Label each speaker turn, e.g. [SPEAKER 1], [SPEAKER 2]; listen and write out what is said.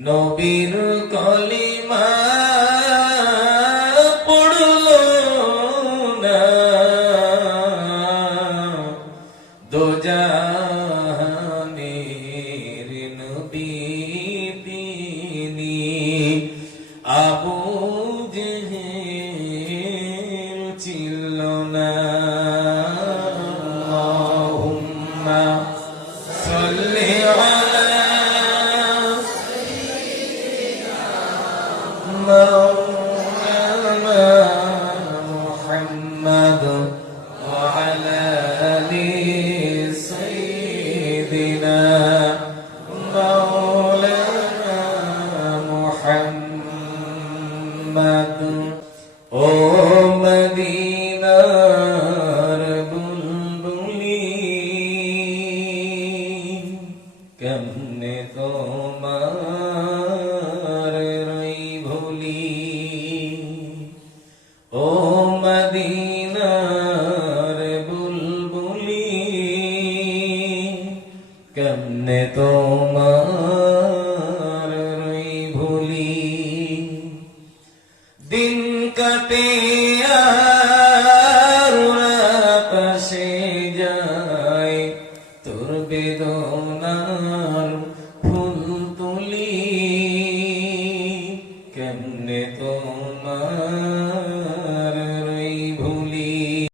[SPEAKER 1] নবীর مولانا محمد وعلى آل سيدنا مولانا محمد. أو مدينار بلبلي كم نتا ও মদিনার বুলবুলি, কেমনে তোমার রই ভুলি? দিন কাটে পাশে যায়, তোর বেদনার ফুল তুলি। কেমনে তোর